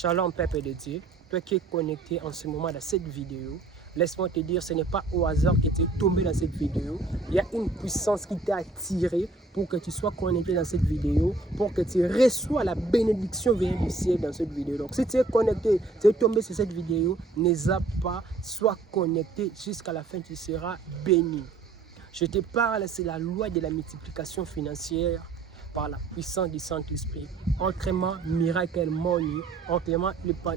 Shalom, peuple de Dieu. Toi qui es connecté en ce moment dans cette vidéo, laisse-moi te dire, ce n'est pas au hasard que tu es tombé dans cette vidéo. Il y a une puissance qui t'a attiré pour que tu sois connecté dans cette vidéo, pour que tu reçois la bénédiction venue du ciel dans cette vidéo. Donc si tu es connecté, tu es tombé sur cette vidéo, n'hésite pas, sois connecté jusqu'à la fin, tu seras béni. Je te parle, c'est la loi de la multiplication financière par la puissance du Saint-Esprit. Autrement, miracle money, autrement,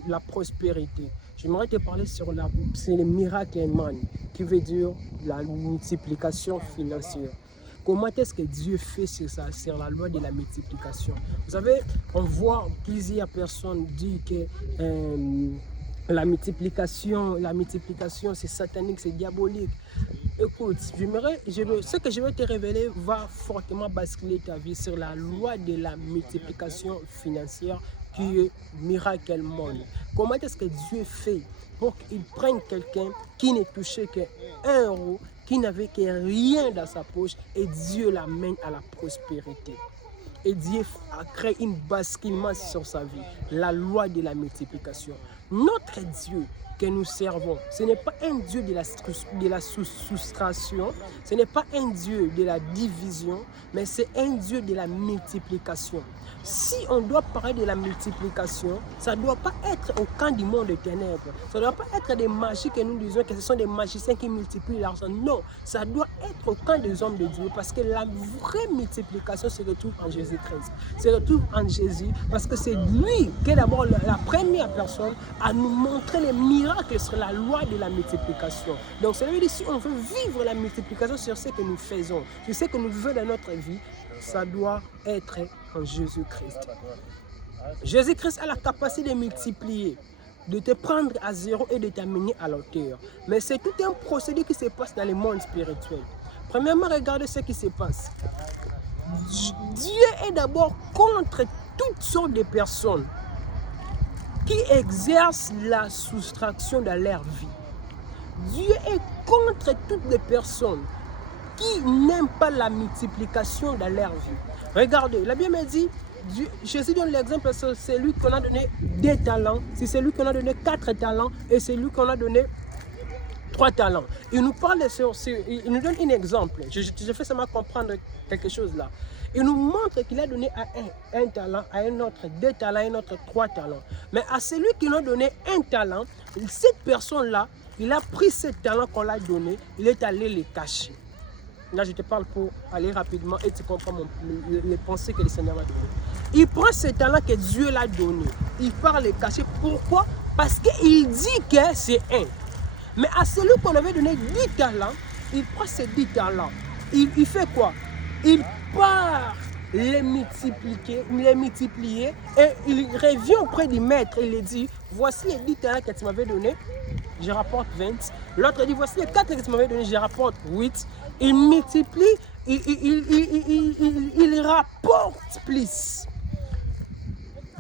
la prospérité. J'aimerais te parler sur le miracle money, qui veut dire la multiplication financière. Comment est-ce que Dieu fait sur ça, sur la loi de la multiplication? Vous savez, on voit plusieurs personnes dire que la multiplication, c'est satanique, c'est diabolique. Écoute, ce que je vais te révéler va fortement basculer ta vie sur la loi de la multiplication financière qui est Miracle Money. Comment est-ce que Dieu fait pour qu'il prenne quelqu'un qui ne touchait que 1 euro, qui n'avait que rien dans sa poche et Dieu l'amène à la prospérité? Et Dieu a créé une basculement sur sa vie, la loi de la multiplication. Notre Dieu que nous servons, ce n'est pas un Dieu de la soustraction, ce n'est pas un Dieu de la division, mais c'est un Dieu de la multiplication. Si on doit parler de la multiplication, ça ne doit pas être au camp du monde des ténèbres. Ça ne doit pas être des magies que nous disons que ce sont des magiciens qui multiplient l'argent. Non, ça doit être au camp des hommes de Dieu parce que la vraie multiplication se retrouve en Jésus-Christ. Se retrouve en Jésus parce que c'est lui qui est d'abord la première personne à nous montrer les miracles sur la loi de la multiplication. Donc, ça veut dire que si on veut vivre la multiplication sur ce que nous faisons, sur ce que nous vivons dans notre vie, ça doit être en Jésus-Christ. Jésus-Christ a la capacité de multiplier, de te prendre à zéro et de t'amener à l'auteur. Mais c'est tout un procédé qui se passe dans le monde spirituel. Premièrement, regardez ce qui se passe. Dieu est d'abord contre toutes sortes de personnes qui exercent la soustraction dans leur vie. Dieu est contre toutes les personnes qui n'aiment pas la multiplication dans leur vie. Regardez, la Bible me dit, Jésus donne l'exemple, c'est celui qu'on a donné 2 talents, c'est celui qu'on a donné 4 talents et c'est lui qu'on a donné 3 talents. Il nous parle il nous donne un exemple. Je fais seulement comprendre quelque chose là. Il nous montre qu'il a donné à un talent, à un autre 2 talents, à un autre 3 talents. Mais à celui qui nous a donné 1 talent, cette personne-là, il a pris ce talent qu'on l'a donné, il est allé les cacher. Là, je te parle pour aller rapidement et tu comprends les pensées que le Seigneur m'a données. Il prend ce talent que Dieu l'a donné. Il part les cacher. Pourquoi? Parce qu'il dit que c'est 1. Mais à celui qu'on avait donné 10 talents, il prend ces 10 talents. Il fait quoi? Il part les multiplier et il revient auprès du maître et il dit, voici les 10 talents que tu m'avais donnés, je rapporte 20. L'autre dit, voici les 4 que tu m'avais donnés, je rapporte 8. Il multiplie, il rapporte plus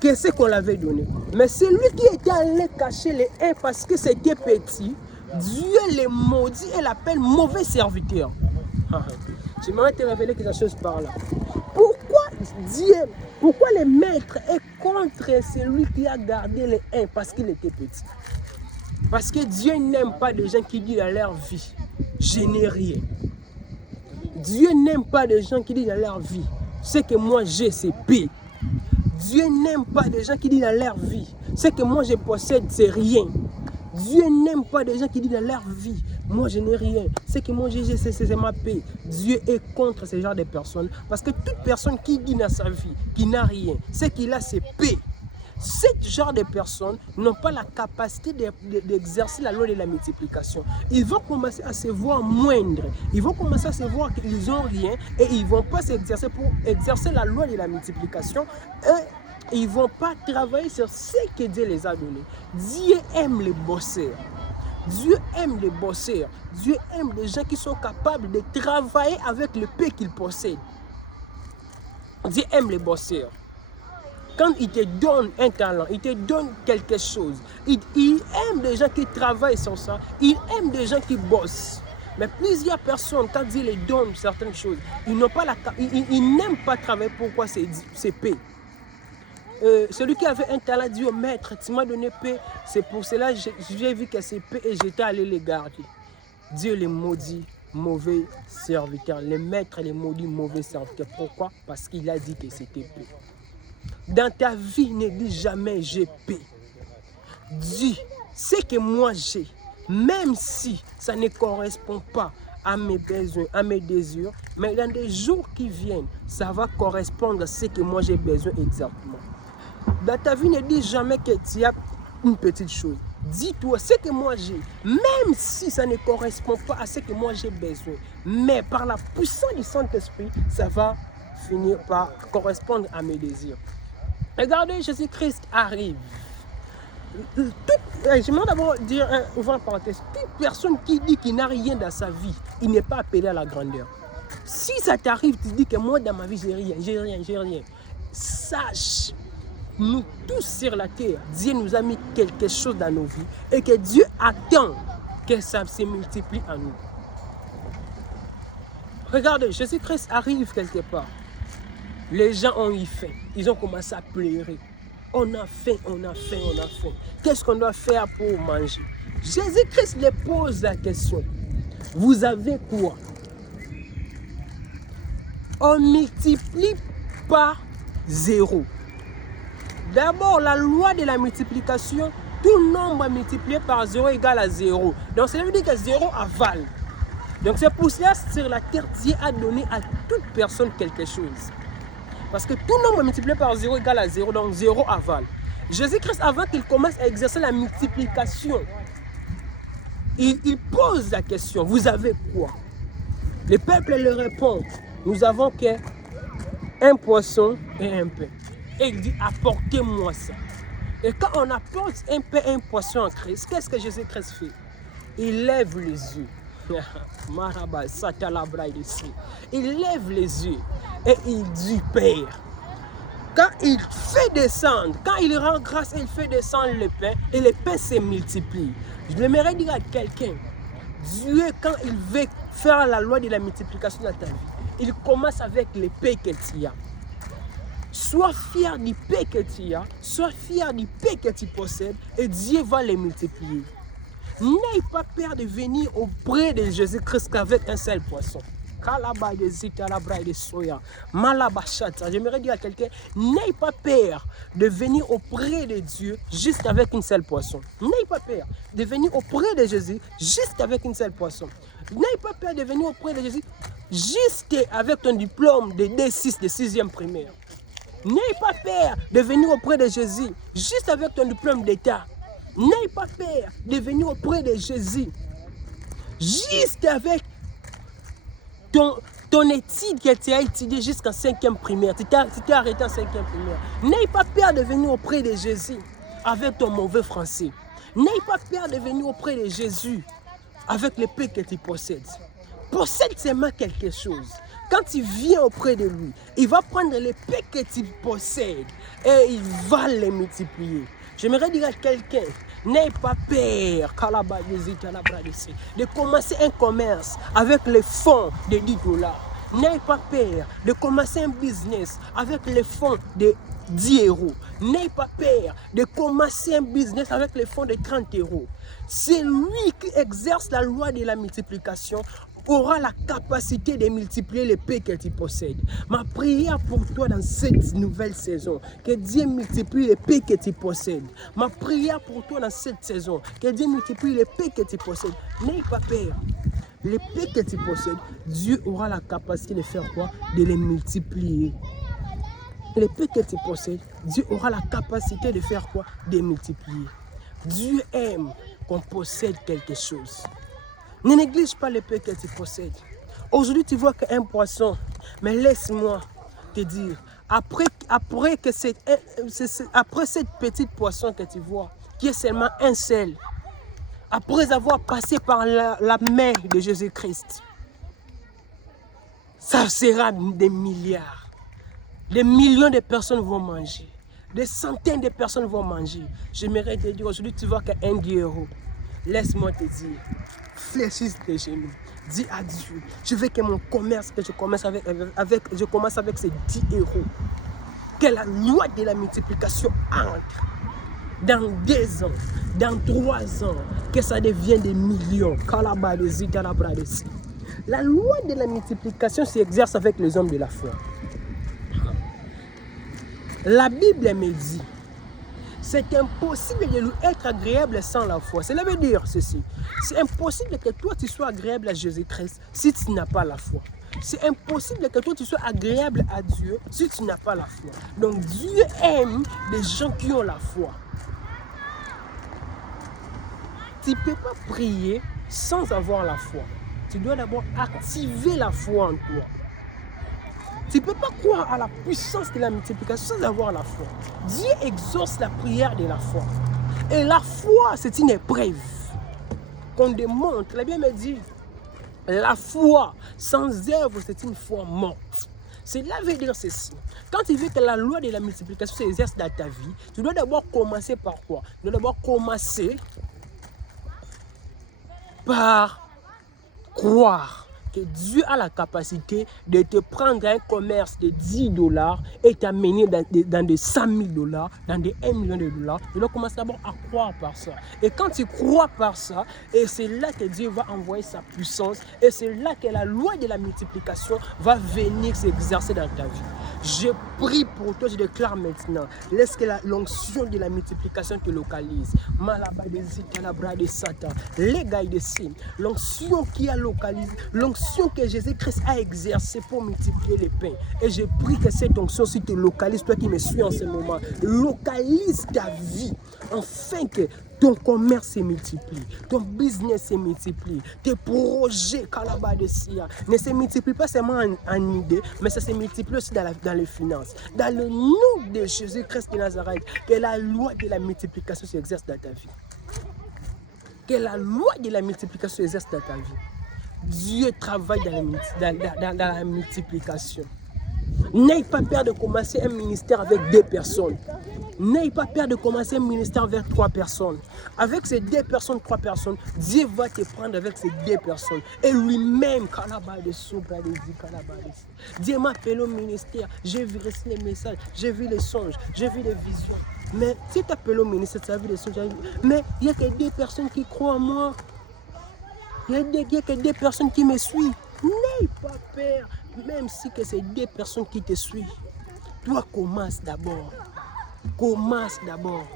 que ce qu'on l'avait donné. Mais celui qui était allé cacher les 1 parce que c'était petit, Dieu les maudit et l'appelle mauvais serviteur. J'aimerais te révéler quelque chose par là. Pourquoi le maître est contre celui qui a gardé les 1 parce qu'il était petit? Parce que Dieu n'aime pas des gens qui disent dans leur vie, je n'ai rien. Dieu n'aime pas des gens qui disent dans leur vie, ce que moi j'ai, c'est paix. Dieu n'aime pas des gens qui disent dans leur vie, ce que moi je possède, c'est rien. Dieu n'aime pas des gens qui disent dans leur vie, moi je n'ai rien, ce que moi j'ai, c'est ma paix. Dieu est contre ce genre de personnes parce que toute personne qui dit dans sa vie, qui n'a rien, ce qu'il a, c'est paix. Ce genre de personnes n'ont pas la capacité d'exercer la loi de la multiplication. Ils vont commencer à se voir moindres. Ils vont commencer à se voir qu'ils n'ont rien et ils ne vont pas s'exercer pour exercer la loi de la multiplication. Et ils ne vont pas travailler sur ce que Dieu les a donné. Dieu aime les bosseurs. Dieu aime les bosseurs. Dieu aime les gens qui sont capables de travailler avec le peu qu'ils possèdent. Dieu aime les bosseurs. Quand il te donne un talent, il te donne quelque chose, il aime des gens qui travaillent sur ça, il aime des gens qui bossent. Mais plusieurs personnes, quand Dieu les donne certaines choses, ils n'aiment pas travailler. Pourquoi c'est paix? celui qui avait un talent dit au maître, tu m'as donné paix, c'est pour cela que j'ai vu que c'est paix et j'étais allé les garder. Dieu les maudit, mauvais serviteurs. Les maîtres les maudits, mauvais serviteurs. Pourquoi? Parce qu'il a dit que c'était paix. Dans ta vie, ne dis jamais j'ai paix. Dis ce que moi j'ai, même si ça ne correspond pas à mes besoins, à mes désirs, mais dans des jours qui viennent, ça va correspondre à ce que moi j'ai besoin exactement. Dans ta vie, ne dis jamais que tu as une petite chose. Dis-toi ce que moi j'ai, même si ça ne correspond pas à ce que moi j'ai besoin, mais par la puissance du Saint-Esprit, ça va finir par correspondre à mes désirs. Regardez, Jésus-Christ arrive. J'aimerais d'abord dire, ouvrir une parenthèse, toute personne qui dit qu'il n'a rien dans sa vie, il n'est pas appelé à la grandeur. Si ça t'arrive, tu dis que moi dans ma vie, j'ai rien. Sache, nous tous sur la terre, Dieu nous a mis quelque chose dans nos vies et que Dieu attend que ça se multiplie en nous. Regardez, Jésus-Christ arrive quelque part. Les gens ont eu faim, ils ont commencé à pleurer. On a faim. Qu'est-ce qu'on doit faire pour manger? Jésus-Christ les pose la question. Vous avez quoi? On multiplie par 0. D'abord, la loi de la multiplication, tout nombre multiplié par 0 égale à 0. Donc, ça veut dire que 0 avale. Donc, c'est pour cela que sur la terre, Dieu a donné à toute personne quelque chose. Parce que tout nombre multiplié par 0 égale à 0, donc 0 avale. Jésus-Christ, avant qu'il commence à exercer la multiplication, il pose la question, vous avez quoi? Le peuple lui répond, nous avons qu'un poisson et un pain. Et il dit, apportez-moi ça. Et quand on apporte un pain et un poisson en Christ, qu'est-ce que Jésus-Christ fait? Il lève les yeux. Il lève les yeux et il dit, Père. Quand il fait descendre, quand il rend grâce, il fait descendre le pain et le pain se multiplie. Je l'aimerais dire à quelqu'un, Dieu, quand il veut faire la loi de la multiplication dans ta vie, il commence avec le pain que tu as. Sois fier du pain que tu as, sois fier du pain que tu possèdes et Dieu va les multiplier. N'aie pas peur de venir auprès de Jésus-Christ qu'avec un seul poisson. J'aimerais dire à quelqu'un, n'aie pas peur de venir auprès de Dieu juste avec une seule poisson. N'aie pas peur de venir auprès de Jésus juste avec une seule poisson. N'aie pas peur de venir auprès de Jésus juste avec ton diplôme de D6 de 6e primaire. N'aie pas peur de venir auprès de Jésus juste avec ton diplôme d'État. N'aie pas peur de venir auprès de Jésus juste avec ton étude que tu as étudiée jusqu'en 5e primaire. Tu t'es arrêté en 5e primaire. N'aie pas peur de venir auprès de Jésus avec ton mauvais français. N'aie pas peur de venir auprès de Jésus avec le pain que tu possèdes. Possède seulement quelque chose. Quand tu viens auprès de lui, il va prendre les pains que tu possèdes et il va les multiplier. J'aimerais dire à quelqu'un, n'aie pas peur de commencer un commerce avec les fonds de 10 $. N'aie pas peur de commencer un business avec les fonds de 10 €. N'aie pas peur de commencer un business avec les fonds de 30 €. C'est lui qui exerce la loi de la multiplication aura la capacité de multiplier les paix que tu possèdes. Ma prière pour toi dans cette nouvelle saison, que Dieu multiplie les paix que tu possèdes. Ma prière pour toi dans cette saison, que Dieu multiplie les paix que tu possèdes. N'aie pas peur. Les paix que tu possèdes, Dieu aura la capacité de faire quoi? De les multiplier. Les paix que tu possèdes, Dieu aura la capacité de faire quoi? De les multiplier. Dieu aime qu'on possède quelque chose. Ne néglige pas les paix que tu possèdes. Aujourd'hui, tu vois qu'un poisson, mais laisse-moi te dire, après cette petite poisson que tu vois, qui est seulement un seul, après avoir passé par la main de Jésus-Christ, ça sera des milliards. Des millions de personnes vont manger. Des centaines de personnes vont manger. J'aimerais te dire, aujourd'hui, tu vois qu'un 10 €. Laisse-moi te dire, fléchisse tes genoux. Dis à Dieu, je veux que mon commerce, que je commence avec ces 10 €. que la loi de la multiplication entre dans 2 ans, dans 3 ans, que ça devienne des millions. La loi de la multiplication s'exerce avec les hommes de la foi. La Bible me dit, c'est impossible de lui être agréable sans la foi. Cela veut dire ceci. C'est impossible que toi tu sois agréable à Jésus-Christ si tu n'as pas la foi. C'est impossible que toi tu sois agréable à Dieu si tu n'as pas la foi. Donc Dieu aime les gens qui ont la foi. Tu ne peux pas prier sans avoir la foi. Tu dois d'abord activer la foi en toi. Tu ne peux pas croire à la puissance de la multiplication sans avoir la foi. Dieu exauce la prière de la foi. Et la foi, c'est une épreuve qu'on démontre. La Bible me dit, la foi sans œuvre, c'est une foi morte. Cela veut dire ceci. Quand tu veux que la loi de la multiplication s'exerce dans ta vie, tu dois d'abord commencer par quoi? Tu dois d'abord commencer par croire que Dieu a la capacité de te prendre un commerce de $10 et t'amener dans des 100 000 $, dans des 1 million de $. Tu dois commencer d'abord à croire par ça. Et quand tu crois par ça, et c'est là que Dieu va envoyer sa puissance, et c'est là que la loi de la multiplication va venir s'exercer dans ta vie. Je prie pour toi, je déclare maintenant, laisse que l'onction de la multiplication te localise. L'onction qui a localisé, l'onction que Jésus-Christ a exercée pour multiplier les pains. Et je prie que cette onction, si te localise, toi qui me suis en ce moment, localise ta vie, afin que ton commerce se multiplie, ton business se multiplie, tes projets ne se multiplient pas seulement en idées, mais ça se multiplie aussi dans les finances. Dans le nom de Jésus-Christ de Nazareth, que la loi de la multiplication s'exerce dans ta vie. Que la loi de la multiplication s'exerce dans ta vie. Dieu travaille dans la multiplication. N'aie pas peur de commencer un ministère avec 2 personnes. N'aie pas peur de commencer un ministère avec 3 personnes. Avec ces 2 personnes, 3 personnes, Dieu va te prendre avec ces 2 personnes. Et lui-même, Dieu m'a appelé au ministère. J'ai vu les messages, j'ai vu les songes, j'ai vu les visions. Mais si tu appelles au ministère, tu as vu les songes, mais il n'y a que 2 personnes qui croient en moi. Il n'y a que 2 personnes qui me suivent. N'aie pas peur, même si c'est 2 personnes qui te suivent. Toi, commence d'abord. Commence d'abord.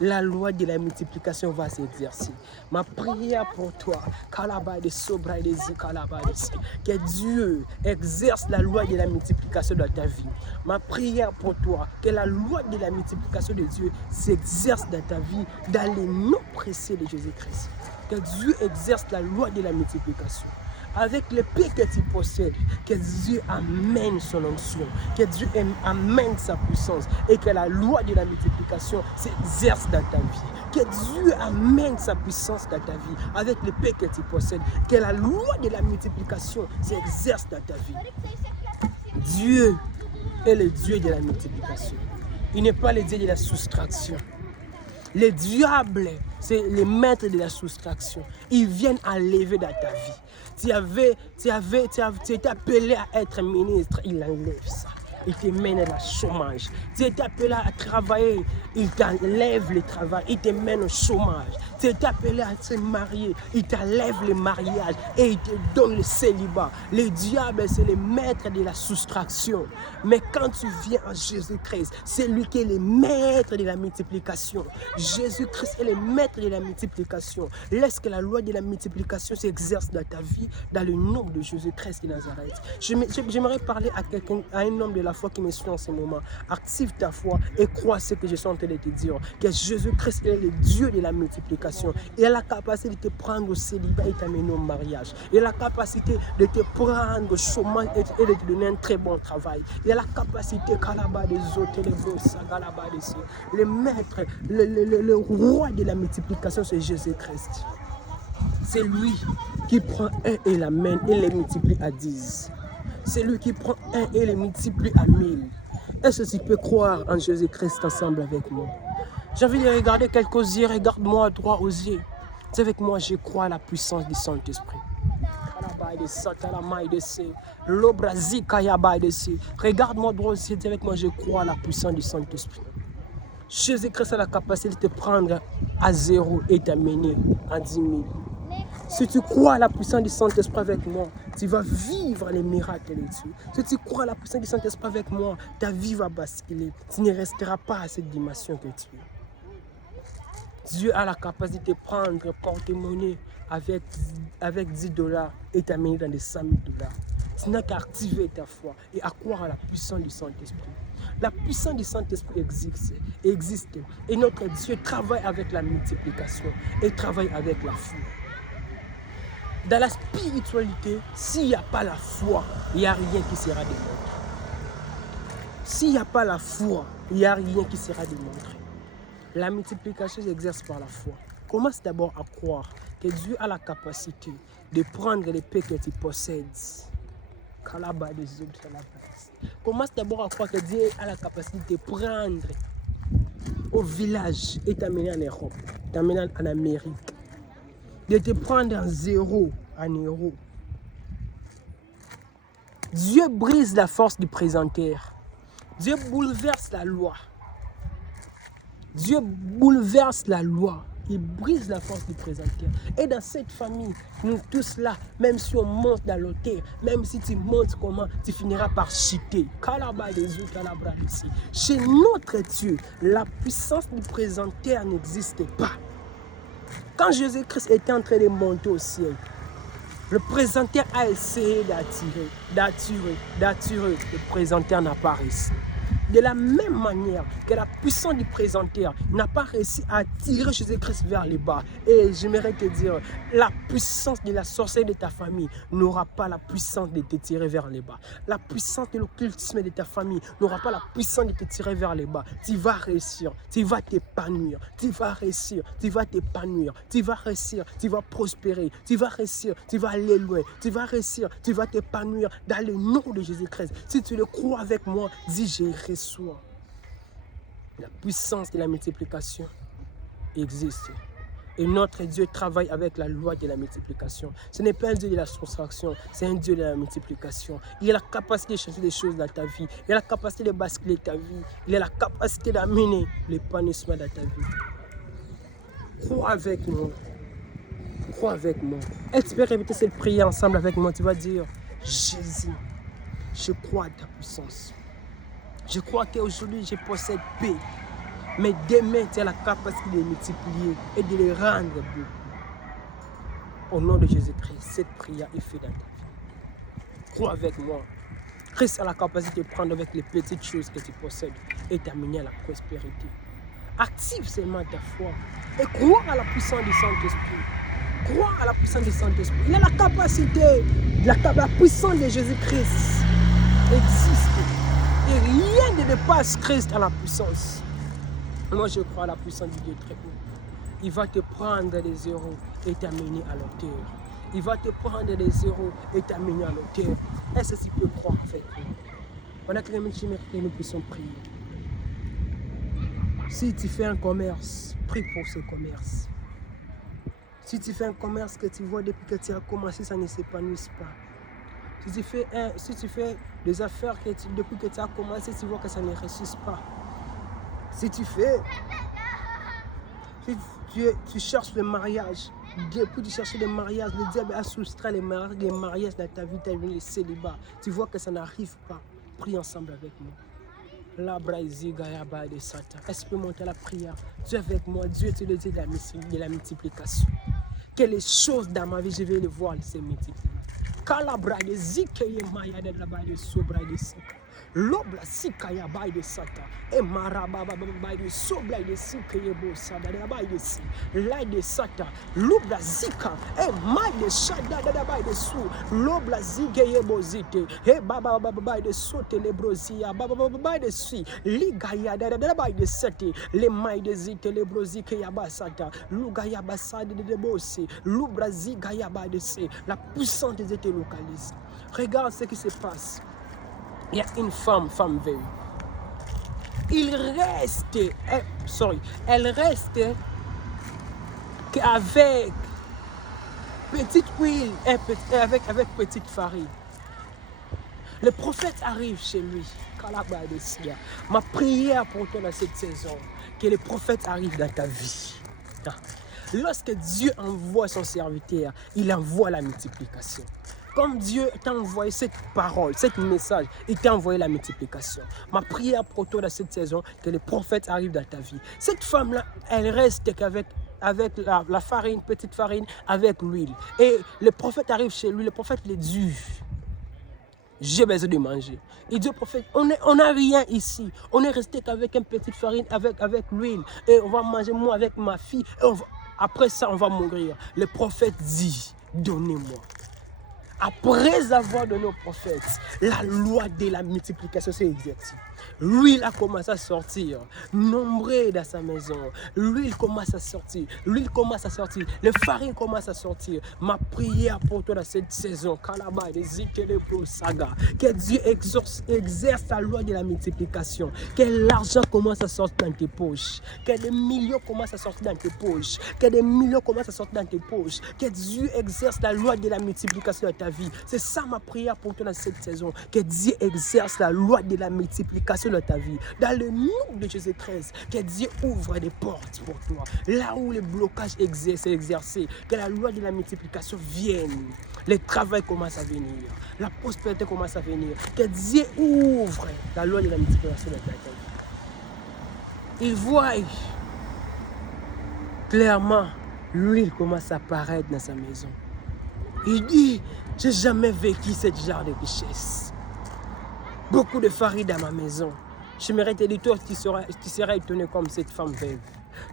La loi de la multiplication va s'exercer. Ma prière pour toi, que Dieu exerce la loi de la multiplication dans ta vie. Ma prière pour toi, que la loi de la multiplication de Dieu s'exerce dans ta vie, dans les noms précieux de Jésus-Christ. Que Dieu exerce la loi de la multiplication. Avec les paix que tu possèdes, que Dieu amène son onction, que Dieu amène sa puissance et que la loi de la multiplication s'exerce dans ta vie. Que Dieu amène sa puissance dans ta vie avec les paix que tu possèdes, que la loi de la multiplication s'exerce dans ta vie. Dieu est le Dieu de la multiplication. Il n'est pas le Dieu de la soustraction. Les diables, c'est les maîtres de la soustraction. Ils viennent enlever dans ta vie. Tu étais appelé à être ministre, il enlève ça. Il te mène à la chômage. Tu étais appelé à travailler, il t'enlève le travail, il te mène au chômage. Tu étais appelé à te marier, il t'enlève le mariage et il te donne le célibat. Le diable, c'est le maître de la soustraction. Mais quand tu viens à Jésus-Christ, c'est lui qui est le maître de la multiplication. Jésus-Christ est le maître de la multiplication. Laisse que la loi de la multiplication s'exerce dans ta vie, dans le nom de Jésus-Christ de Nazareth. J'aimerais parler à quelqu'un, à un homme de la foi qui me suit en ce moment. Active ta foi et crois ce que je suis en train de te dire. Que Jésus-Christ est le Dieu de la multiplication. Il a la capacité de te prendre au célibat et t'amener au mariage. Il a la capacité de te prendre au chômage et de te donner un très bon travail. Il a la capacité, le maître, le roi de la multiplication, c'est Jésus-Christ. C'est lui qui prend un et l'amène et les multiplie à 10. C'est lui qui prend un et les multiplie à 1000. Est-ce que tu peux croire en Jésus-Christ ensemble avec moi? J'ai envie de regarder quelques yeux, regarde-moi droit aux yeux. Dis avec moi, je crois à la puissance du Saint-Esprit. Regarde-moi droit aussi avec moi, je crois à la puissance du Saint-Esprit. Jésus-Christ a la capacité de te prendre à 0 et t'amener à 10 000. Si tu crois à la puissance du Saint-Esprit avec moi, tu vas vivre les miracles de Dieu. Si tu crois à la puissance du Saint-Esprit avec moi, ta vie va basculer. Tu ne resteras pas à cette dimension que tu es. Dieu a la capacité de prendre porte-monnaie avec 10 $ et t'amener dans des 100 000 $. Tu n'as qu'à activer ta foi et à croire à la puissance du Saint-Esprit. La puissance du Saint-Esprit existe. Et notre Dieu travaille avec la multiplication et travaille avec la foi. Dans la spiritualité, s'il n'y a pas la foi, il n'y a rien qui sera démontré. S'il n'y a pas la foi, il n'y a rien qui sera démontré. La multiplication s'exerce par la foi. Commence d'abord à croire que Dieu a la capacité de prendre les paix que tu possèdes. Commence d'abord à croire que Dieu a la capacité de prendre au village et t'amener en Europe, t'amener en Amérique. De te prendre en 0 en euro. Dieu brise la force du présentaire. Dieu bouleverse la loi. Dieu bouleverse la loi. Il brise la force du présentateur. Et dans cette famille, nous tous là, même si on monte dans l'hôtel, même si tu montes comment, tu finiras par chuter. Chez notre Dieu, la puissance du présentateur n'existe pas. Quand Jésus-Christ était en train de monter au ciel, le présentateur a essayé d'attirer. Le présentateur n'a pas réussi. De la même manière que la puissance du présentateur n'a pas réussi à attirer Jésus-Christ vers le bas. Et j'aimerais te dire, la puissance de la sorcellerie de ta famille n'aura pas la puissance de te tirer vers le bas. La puissance de l'occultisme de ta famille n'aura pas la puissance de te tirer vers le bas. Tu vas réussir, tu vas t'épanouir, tu vas réussir, tu vas t'épanouir, tu vas réussir, tu vas prospérer, tu vas réussir, tu vas aller loin, tu vas réussir, tu vas t'épanouir dans le nom de Jésus-Christ. Si tu le crois avec moi, dis je reçois. La puissance de la multiplication existe. Et notre Dieu travaille avec la loi de la multiplication. Ce n'est pas un Dieu de la soustraction, c'est un Dieu de la multiplication. Il a la capacité de changer des choses dans ta vie. Il a la capacité de basculer ta vie. Il a la capacité d'amener l'épanouissement dans ta vie. Crois avec moi. Crois avec moi. Espère répéter cette prière ensemble avec moi. Tu vas dire, Jésus, je crois à ta puissance. Je crois qu'aujourd'hui, je possède paix. Mais demain, tu as la capacité de multiplier et de les rendre beaux. Au nom de Jésus-Christ, cette prière est faite dans ta vie. Crois avec moi. Christ a la capacité de prendre avec les petites choses que tu possèdes et t'amener à la prospérité. Active seulement ta foi et crois à la puissance du Saint-Esprit. Crois à la puissance du Saint-Esprit. Il a la capacité, la puissance de Jésus-Christ existe. Et rien ne dépasse Christ à la puissance. Moi, je crois à la puissance du Dieu très haut. Il va te prendre des zéros et t'amener à l'auteur. Il va te prendre des zéros et t'amener à l'auteur. Est-ce que tu peux croire avec moi? Pendant que nous puissions prier. Si tu fais un commerce, prie pour ce commerce. Si tu fais un commerce que tu vois depuis que tu as commencé, ça ne s'épanouisse pas. Si tu fais des affaires que depuis que tu as commencé, tu vois que ça ne réussit pas. Si tu cherches le mariage, depuis tu cherches le mariage, le diable a soustrait les mariages dans ta vie, tu as vu les célibats. Tu vois que ça n'arrive pas. Prie ensemble avec moi. La braise gayaba de Satan. Est-ce que tu peux monter la prière? Dieu avec moi, Dieu te le dit de la multiplication. Que les choses dans ma vie, je vais les voir, se multiplier. Kalabra de zikeye maya de la baille de sobra de sika. L'obla sikaya baille de sata. Et marababa baille de sobra de sikeye bosa de la baille de si. L'ail de sata. L'obla zika. Et maille de shada de la baille de sou. L'obla zikeye bozite. Et baba baille de sote les brosia. Baba baille de si. Ligaya de la baille de sete. Les mailles de zite les brosike yabasata. Lugaya basade de bossi. L'obla zigaya baille de si. La puissance des étés localise. Regarde ce qui se passe. Il y a une femme veuve. Elle reste qu'avec petite huile avec petite farine. Le prophète arrive chez lui. Ma prière pour toi dans cette saison, que le prophète arrive dans ta vie. Lorsque Dieu envoie son serviteur, il envoie la multiplication. Comme Dieu t'a envoyé cette parole, ce message, il t'a envoyé la multiplication. Ma prière pour toi dans cette saison, que le prophète arrive dans ta vie. Cette femme-là, elle reste qu'avec la farine, petite farine, avec l'huile. Et le prophète arrive chez lui, le prophète lui dit, j'ai besoin de manger. Il dit au prophète, on n'a rien ici. On est resté qu'avec une petite farine, avec l'huile. Et on va manger moi avec ma fille. Et après ça, on va mourir. Le prophète dit, donnez-moi. Après avoir donné au prophète, la loi de la multiplication s'est exercée. L'huile a commencé à sortir, nombreux dans sa maison. L'huile commence à sortir, le farine commence à sortir. Ma prière pour toi dans cette saison, que Dieu exerce la loi de la multiplication, que l'argent commence à sortir dans tes poches, que des millions commencent à sortir dans tes poches, que des millions commencent à sortir dans tes poches, que Dieu exerce la loi de la multiplication dans ta vie. C'est ça ma prière pour toi dans cette saison, que Dieu exerce la loi de la multiplication dans ta vie. Dans le nom de Jésus-Christ, que Dieu ouvre des portes pour toi. Là où le blocage est exercé, que la loi de la multiplication vienne. Le travail commence à venir. La prospérité commence à venir. Que Dieu ouvre la loi de la multiplication dans ta vie. Il voit clairement, l'huile commence à apparaître dans sa maison. Il dit, j'ai jamais vécu ce genre de richesse. Beaucoup de farine dans ma maison. J'aimerais te dire, toi, tu seras étonné comme cette femme veuve.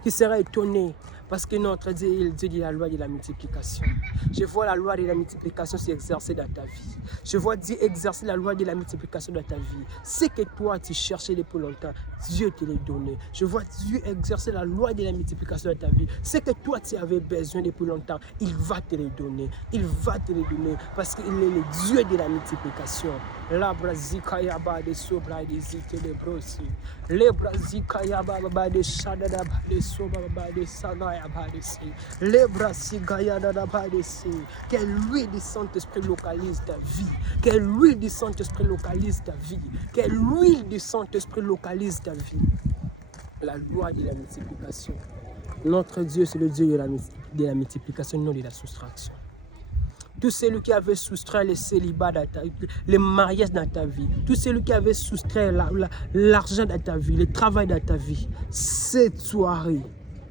Tu seras étonné parce que notre Dieu, il dit la loi de la multiplication. Je vois la loi de la multiplication s'exercer dans ta vie. Je vois Dieu exercer la loi de la multiplication dans ta vie. Ce que toi, tu cherchais depuis longtemps, Dieu te l'a donné. Je vois Dieu exercer la loi de la multiplication dans ta vie. Ce que toi, tu avais besoin depuis longtemps, il va te le donner. Il va te le donner parce qu'il est le Dieu de la multiplication. La brazika yaba de sobra de zite de brosi. Le brazika yaba de shadada de sobra de sana yaba de si. Le brazika yada de si. Que l'huile du Saint-Esprit localise ta vie. Que l'huile du Saint-Esprit localise ta vie. Que l'huile du Saint-Esprit localise ta vie. La loi de la multiplication. Notre Dieu, c'est le Dieu de la multiplication, non de la soustraction. Tout celui qui avait soustrait le célibat, le mariage dans ta vie, tout celui qui avait soustrait l'argent dans ta vie, le travail dans ta vie, cette soirée,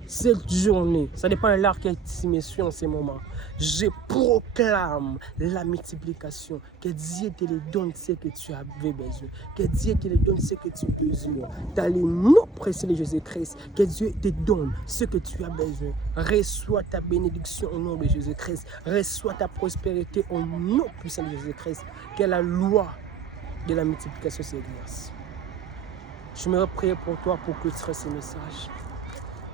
cette journée, ça dépend de l'heure qui me suit en ce moment. Je proclame la multiplication, que Dieu te donne ce que tu avais besoin, que Dieu te donne ce que tu désires. Dans le nom précieux de Jésus-Christ, que Dieu te donne ce que tu as besoin. Reçois ta bénédiction au nom de Jésus-Christ. Reçois ta prospérité au nom puissant de Jésus-Christ. Que la loi de la multiplication s'exerce. Je me prie pour toi pour que tu fasses ce message.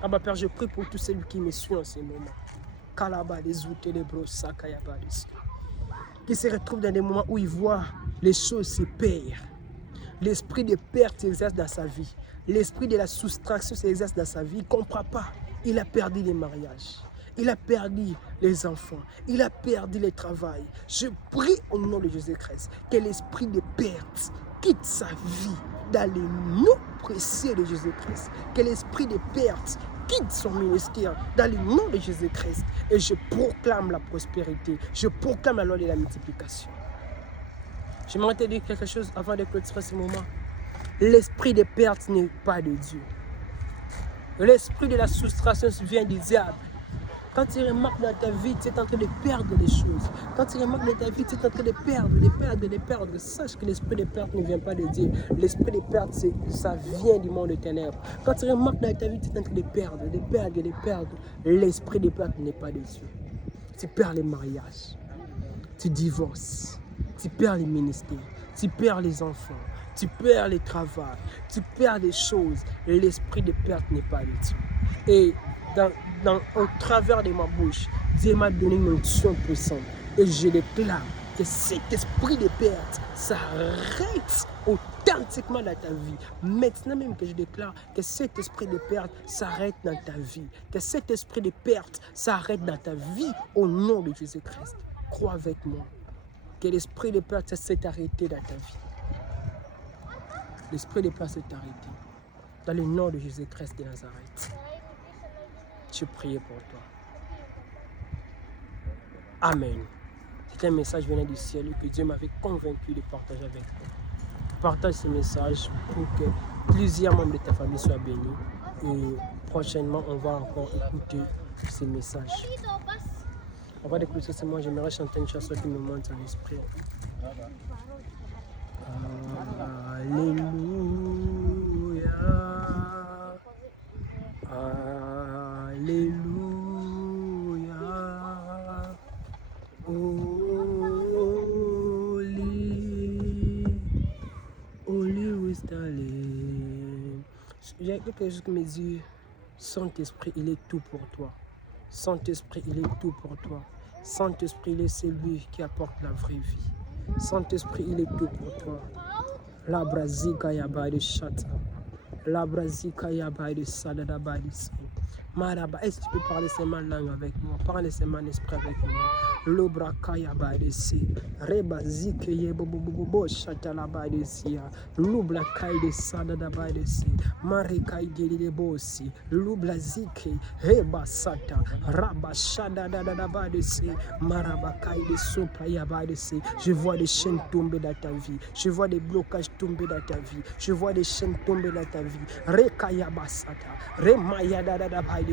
Ah bah Père, je prie pour tous ceux qui me suivent en ce moment. Qui se retrouvent dans des moments où ils voient les choses se perdre. L'esprit de perte s'exerce dans sa vie. L'esprit de la soustraction s'exerce dans sa vie. Il ne comprend pas. Il a perdu les mariages. Il a perdu les enfants. Il a perdu le travail. Je prie au nom de Jésus-Christ que l'esprit de perte quitte sa vie dans le nom précieux de Jésus-Christ. Que l'esprit de perte quitte son ministère dans le nom de Jésus-Christ. Et je proclame la prospérité. Je proclame la loi de la multiplication. J'aimerais te dire quelque chose avant de clôturer ce moment. L'esprit de perte n'est pas de Dieu. L'esprit de la soustraction vient du diable. Quand tu remarques dans ta vie, tu es en train de perdre des choses. Quand tu remarques dans ta vie, tu es en train de perdre. Sache que l'esprit de perte ne vient pas de Dieu. L'esprit de perte, ça vient du monde des ténèbres. Quand tu remarques dans ta vie, tu es en train de perdre. L'esprit de perte n'est pas de Dieu. Tu perds les mariages. Tu divorces. Tu perds les ministères. Tu perds les enfants. Tu perds le travail. Tu perds des choses. L'esprit de perte n'est pas de Dieu. Et au travers de ma bouche, Dieu m'a donné une onction puissante. Et je déclare que cet esprit de perte s'arrête authentiquement dans ta vie. Maintenant même que je déclare que cet esprit de perte s'arrête dans ta vie. Que cet esprit de perte s'arrête dans ta vie au nom de Jésus-Christ. Crois avec moi que l'esprit de perte s'est arrêté dans ta vie. L'esprit de perte s'est arrêté. Dans le nom de Jésus-Christ de Nazareth. Je prie pour toi. Amen. C'est un message venant du ciel que Dieu m'avait convaincu de partager avec toi. Partage ce message pour que plusieurs membres de ta famille soient bénis. Et prochainement, on va encore écouter ce message. Avant d'écouter ce message, j'aimerais chanter une chanson qui me monte à l'esprit. Alléluia. Alléluia. J'ai quelque chose qui me dit, Saint-Esprit, il est tout pour toi. Saint-Esprit, il est tout pour toi. Saint-Esprit, il est celui qui apporte la vraie vie. Saint-Esprit, il est tout pour toi. La brazika yaba de chata. La brazika yaba de sadada de sa. Maraba, est-ce que tu peux parler seulement langue avec moi? Parle seulement esprit avec moi. Lobra kaya badesi. Reba zike ye bobobobo chata la badesi. Lubla kai de sada da badesi. Mare kai de bosi. Lubla zike. Reba sata. Raba shada da badesi. Maraba kai de sopra ya badesi. Je vois des chaînes tomber dans ta vie. Je vois des blocages tomber dans ta vie. Je vois des chaînes tomber dans ta vie. Rekaya basata. Remaya da badesi.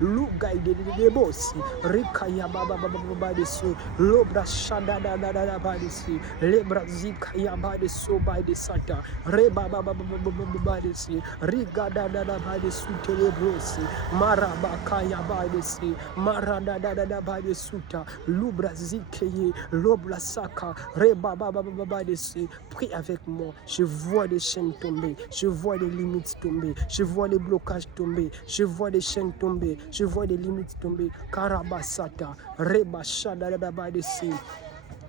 Lugai de bosi. Rekaya baba badesi. Lobra shada da badesi. Lebra zika ya badeso badesata. Reba baba badesi. Riga da badesu telebrosi. Maraba kaya badesi. Marada da badesuta. Lubra zikeye. Lobra saka. Reba baba badesi. Prie avec moi. Je vois des chaînes tomber. Je vois des limites tomber. Je vois des blocages tomber. Je vois des chaînes tomber. Je vois des limites tomber. Karabasata. Reba shada da badesi.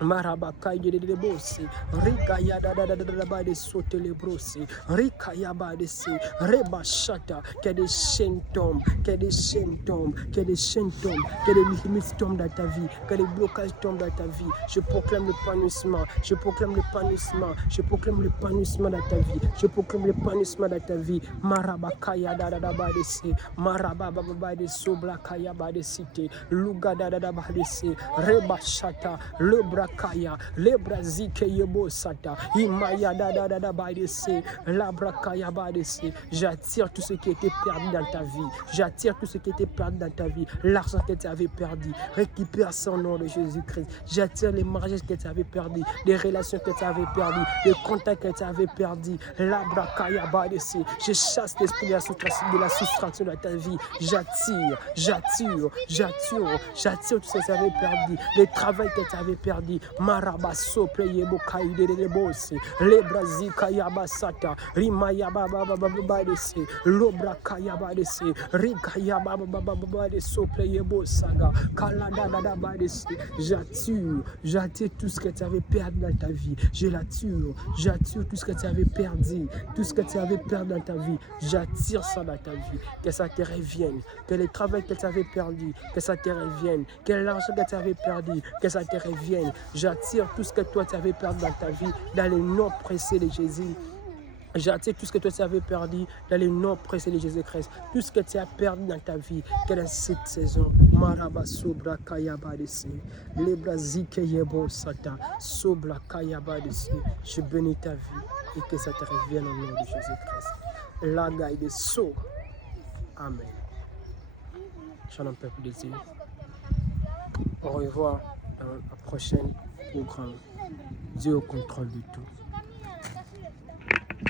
Marabaka de bossi, Rika yada da de sauter les brosses, Rika yaba de si, Reba chata, que des chaînes tombent, que des chaînes tombent, que des chaînes tombent, que des limites tombent dans ta vie, que des blocages tombent dans ta vie. Je proclame l'épanouissement, je proclame l'épanouissement, je proclame l'épanouissement dans ta vie, je proclame l'épanouissement dans ta vie. Marabaka yada da de si, Marababa de soblaka yaba de cité, Luga da de si, Reba chata, le brakaya, le brazike yebo sata, imaya da badese, la brakaya badese. J'attire tout ce qui était perdu dans ta vie. J'attire tout ce qui était perdu dans ta vie. L'argent que tu avais perdu, récupère son nom de Jésus-Christ. J'attire les mariages que tu avais perdus, les relations que tu avais perdues, les contacts que tu avais perdus. La brakaya badese. Je chasse l'esprit de la soustraction de ta vie. J'attire tout ce que tu avais perdu, le travail que tu avais perdu. Marabaso preyebo kaide de bosse, le brazika yabasata, rima yababa de se, lobra kayaba de se, rika yababa de so preyebo saga, kalada da de se. J'attire tout ce que tu avais perdu dans ta vie. J'attire tout ce que tu avais perdu, tout ce que tu avais perdu dans ta vie. J'attire ça dans ta vie, que ça te revienne, que le travail que tu avais perdu, que ça te revienne, que l'argent que tu avais perdu, que ça te revienne. J'attire tout ce que toi tu avais perdu dans ta vie, dans le nom précieux de Jésus. J'attire tout ce que toi tu avais perdu dans le nom précieux de Jésus-Christ. Tout ce que tu as perdu dans ta vie, que dans cette saison, Maraba Sobra Kayaba de se, Lebra Zike Yebo Sata, Sobra Kayaba de se. Je bénis ta vie et que ça te revienne au nom de Jésus-Christ. La gaille de So. Amen. Shalom peuple de Dieu. Au revoir dans la prochaine programme. Dieu au contrôle de tout.